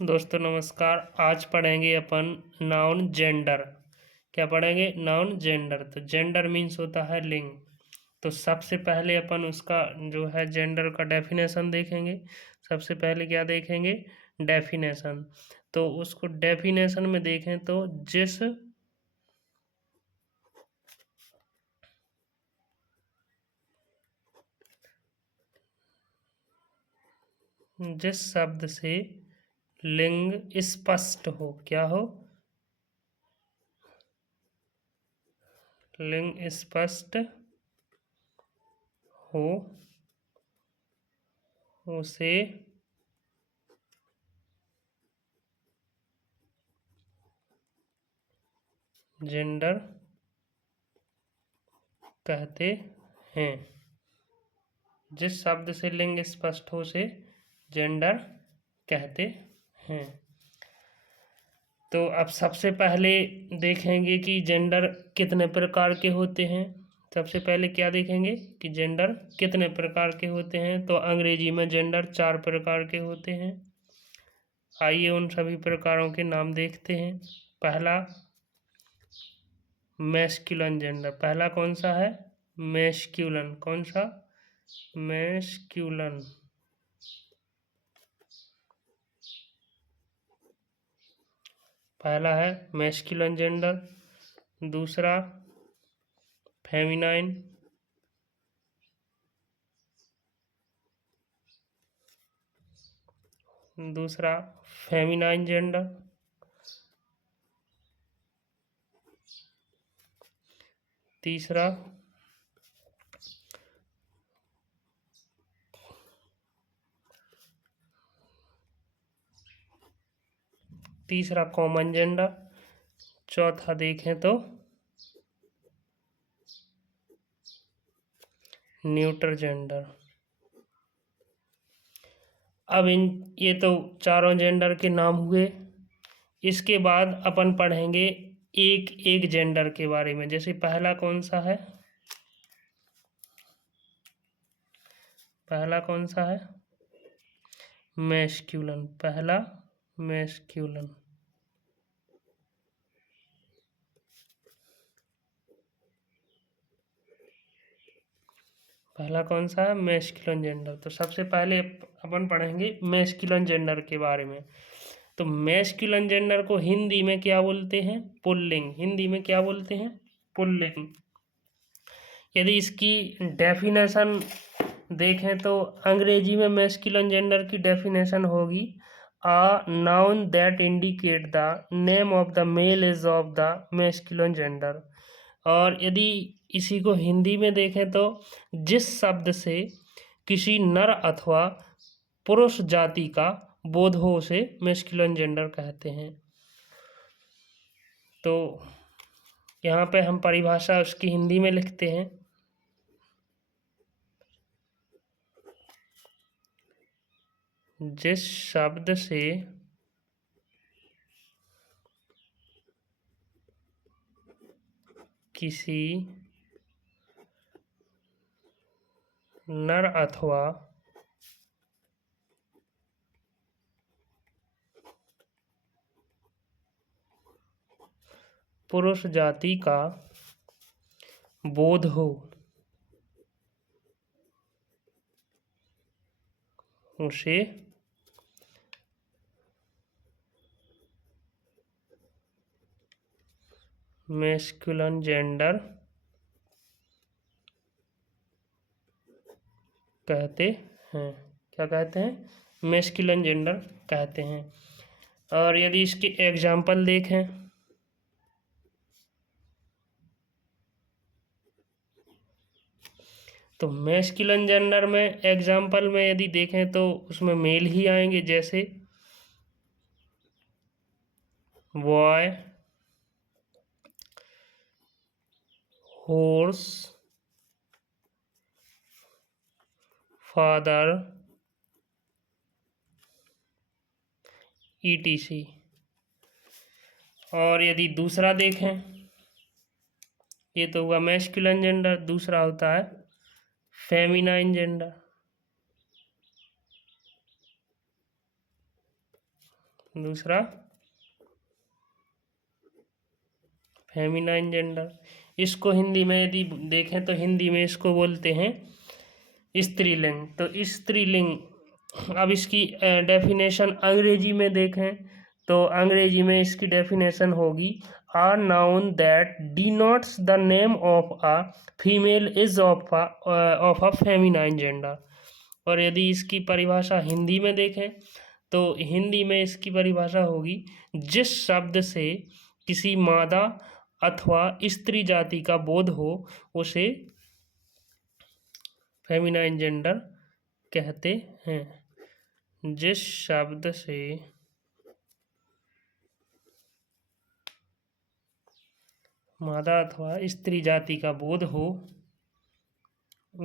दोस्तों नमस्कार। आज पढ़ेंगे अपन नाउन जेंडर। क्या पढ़ेंगे? Noun gender. तो जेंडर मीन्स होता है लिंग। तो सबसे पहले अपन उसका जो है जेंडर का डेफिनेशन देखेंगे। सबसे पहले क्या देखेंगे? डेफिनेशन। तो उसको डेफिनेशन में देखें तो जिस शब्द से लिंग स्पष्ट हो, क्या हो? लिंग स्पष्ट हो, उसे जेंडर कहते हैं। जिस शब्द से लिंग स्पष्ट हो उसे जेंडर कहते हैं। तो अब सबसे पहले देखेंगे कि जेंडर कितने प्रकार के होते हैं। सबसे पहले क्या देखेंगे कि जेंडर कितने प्रकार के होते हैं। तो अंग्रेजी में जेंडर 4 प्रकार के होते हैं। आइए उन सभी प्रकारों के नाम देखते हैं। पहला मैस्कुलिन जेंडर। पहला कौन सा है? मैस्कुलिन। कौन सा? मैस्कुलिन। पहला है मैस्कुलिन जेंडर। दूसरा फेमिनाइन। दूसरा फेमिनाइन जेंडर। तीसरा कॉमन जेंडर। चौथा देखें तो न्यूट्रल जेंडर। अब ये तो चारों जेंडर के नाम हुए। इसके बाद अपन पढ़ेंगे एक एक जेंडर के बारे में। जैसे पहला कौन सा है? पहला कौन सा है? मैस्कुलिन। पहला मैस्कुलिन। पहला कौन सा है? Masculine gender. तो सबसे पहले अपन पढ़ेंगे मैस्कुलिन जेंडर के बारे में। तो मैस्कुलिन जेंडर को हिंदी में क्या बोलते हैं? पुल्लिंग। हिंदी में क्या बोलते हैं? पुल्लिंग। यदि इसकी डेफिनेशन देखें तो अंग्रेजी में मैस्कुलिन जेंडर की डेफिनेशन होगी a noun that indicate the name of the male is of the masculine gender. और यदि इसी को हिंदी में देखें तो जिस शब्द से किसी नर अथवा पुरुष जाति का बोध हो उसे मैस्कुलिन जेंडर कहते हैं। तो यहाँ पे हम परिभाषा उसकी हिंदी में लिखते हैं। जिस शब्द से किसी नर अथवा पुरुष जाति का बोध हो उसे मैस्कुलिन जेंडर कहते हैं। क्या कहते हैं? मैस्कुलिन जेंडर कहते हैं। और यदि इसके एग्जाम्पल देखें तो मैस्कुलिन जेंडर में एग्जाम्पल में यदि देखें तो उसमें मेल ही आएंगे। जैसे बॉय, हॉर्स, फादर, ईटीसी। और यदि दूसरा देखें, ये तो हुआ मैस्कुलिन जेंडर। दूसरा होता है फेमिनाइन जेंडर। दूसरा फेमिनाइन जेंडर। इसको हिंदी में यदि देखें तो हिंदी में इसको बोलते हैं स्त्रीलिंग। तो स्त्रीलिंग, अब इसकी डेफिनेशन अंग्रेजी में देखें तो अंग्रेजी में इसकी डेफिनेशन होगी a noun that denotes the name of a female is of a feminine gender. और यदि इसकी परिभाषा हिंदी में देखें तो हिंदी में इसकी परिभाषा होगी जिस शब्द से किसी मादा अथवा स्त्री जाति का बोध हो उसे फेमिनाइन जेंडर कहते हैं। जिस शब्द से मादा अथवा स्त्री जाति का बोध हो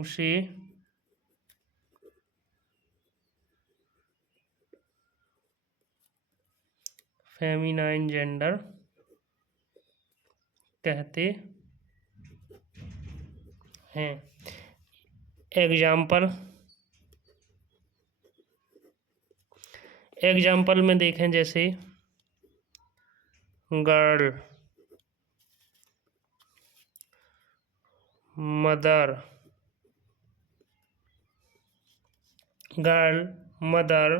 उसे फेमिनाइन जेंडर कहते हैं। एग्जाम्पल में देखें जैसे girl, mother,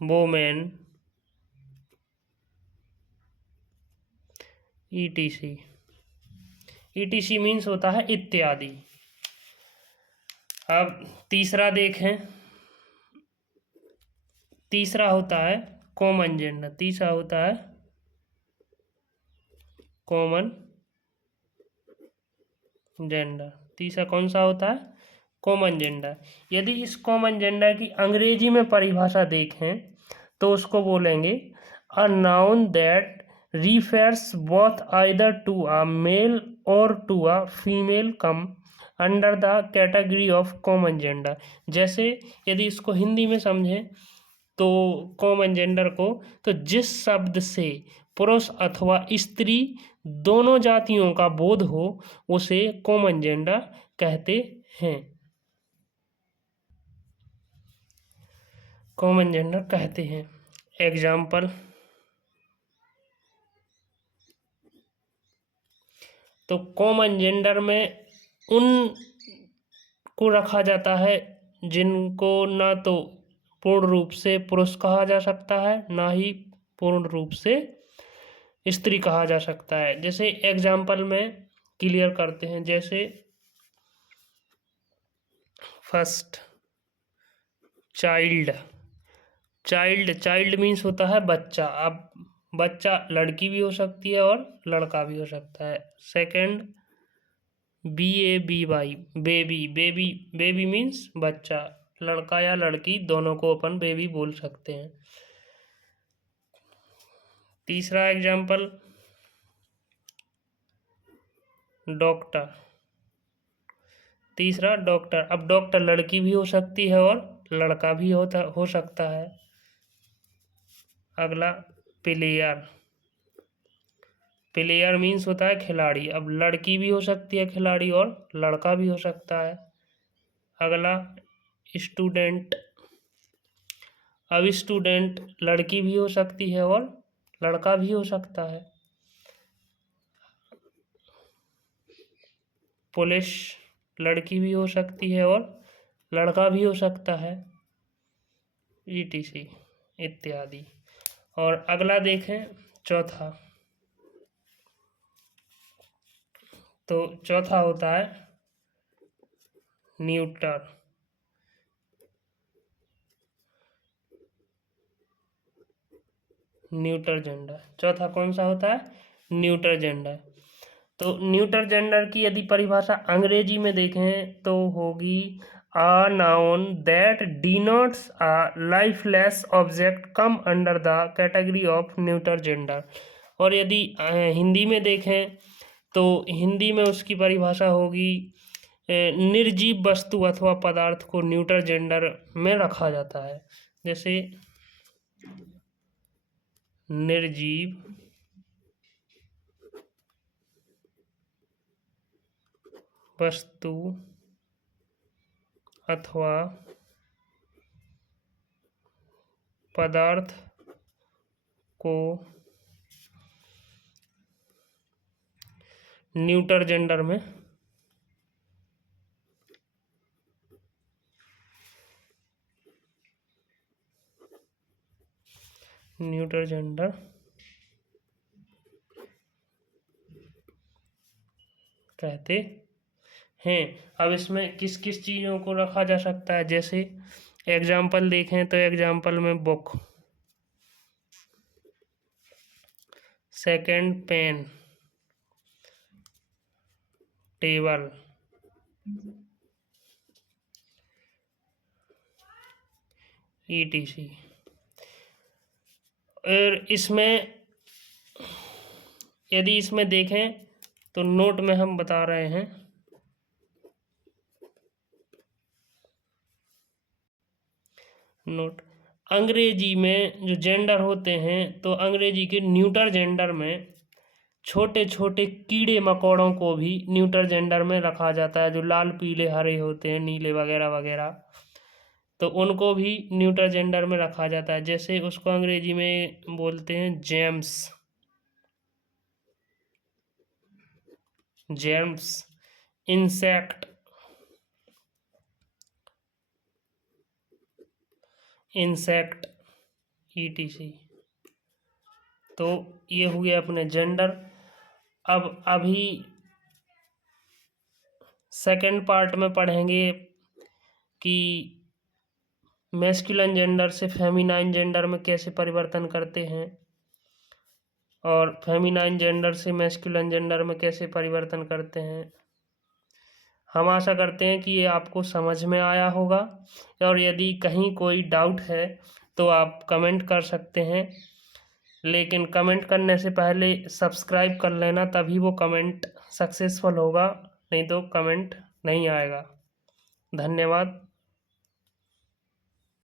women, ETC। ETC means होता है इत्यादि। अब तीसरा देखें, तीसरा होता है कॉमन जेंडर। तीसरा होता है कॉमन जेंडर। तीसरा कौन सा होता है? Common gender. यदि इस कॉमन जेंडर की अंग्रेजी में परिभाषा देखें तो उसको बोलेंगे अ noun that refers both either to a male or to a female come under the category of common gender। जैसे यदि इसको हिंदी में समझें तो कॉमन जेंडर को, तो जिस शब्द से पुरुष अथवा स्त्री दोनों जातियों का बोध हो उसे कॉमन जेंडर कहते हैं। कॉमन जेंडर कहते हैं। एग्जाम्पल, तो कॉमन जेंडर में उन को रखा जाता है जिनको ना तो पूर्ण रूप से पुरुष कहा जा सकता है ना ही पूर्ण रूप से स्त्री कहा जा सकता है। जैसे एग्जाम्पल में क्लियर करते हैं, जैसे फर्स्ट चाइल्ड। चाइल्ड मीन्स होता है बच्चा। अब बच्चा लड़की भी हो सकती है और लड़का भी हो सकता है। सेकंड BABY, बेबी मीन्स बच्चा। लड़का या लड़की दोनों को अपन बेबी बोल सकते हैं। तीसरा एग्जाम्पल डॉक्टर। तीसरा डॉक्टर। अब डॉक्टर लड़की भी हो सकती है और लड़का भी हो सकता है। अगला प्लेयर मीन्स होता है खिलाड़ी। अब लड़की भी हो सकती है खिलाड़ी और लड़का भी हो सकता है। अगला स्टूडेंट। अब स्टूडेंट लड़की भी हो सकती है और लड़का भी हो सकता है। पुलिस लड़की भी हो सकती है और लड़का भी हो सकता है। ETC इत्यादि। और अगला देखें चौथा, तो चौथा होता है न्यूटर जेंडर। चौथा कौन सा होता है? Neuter gender. तो न्यूटर जेंडर की यदि परिभाषा अंग्रेजी में देखें तो होगी a noun that denotes a lifeless object come under the category of neuter gender। और यदि हिंदी में देखें तो हिंदी में उसकी परिभाषा होगी निर्जीव वस्तु अथवा पदार्थ को न्यूटर जेंडर में रखा जाता है। जैसे निर्जीव वस्तु अथवा पदार्थ को न्यूटर जेंडर में न्यूटर जेंडर कहते हैं। अब इसमें किस किस चीज़ों को रखा जा सकता है, जैसे एग्जाम्पल देखें तो एग्जाम्पल में book, second pen, table, ETC। और इसमें यदि इसमें देखें तो नोट में हम बता रहे हैं नोट, अंग्रेजी में जो जेंडर होते हैं तो अंग्रेजी के न्यूटर जेंडर में छोटे छोटे कीड़े मकोड़ों को भी न्यूटर जेंडर में रखा जाता है, जो लाल पीले हरे होते हैं, नीले वगैरह वगैरह, तो उनको भी न्यूटर जेंडर में रखा जाता है। जैसे उसको अंग्रेजी में बोलते हैं James, James, insect, insect, ETC। तो ये हुए अपने जेंडर। अब अभी सेकंड पार्ट में पढ़ेंगे कि मैस्कुलिन जेंडर से फेमिनाइन जेंडर में कैसे परिवर्तन करते हैं और फेमिनाइन जेंडर से मैस्कुलिन जेंडर में कैसे परिवर्तन करते हैं। हम आशा करते हैं कि ये आपको समझ में आया होगा, और यदि कहीं कोई डाउट है तो आप कमेंट कर सकते हैं, लेकिन कमेंट करने से पहले सब्सक्राइब कर लेना, तभी वो कमेंट सक्सेसफुल होगा, नहीं तो कमेंट नहीं आएगा। धन्यवाद।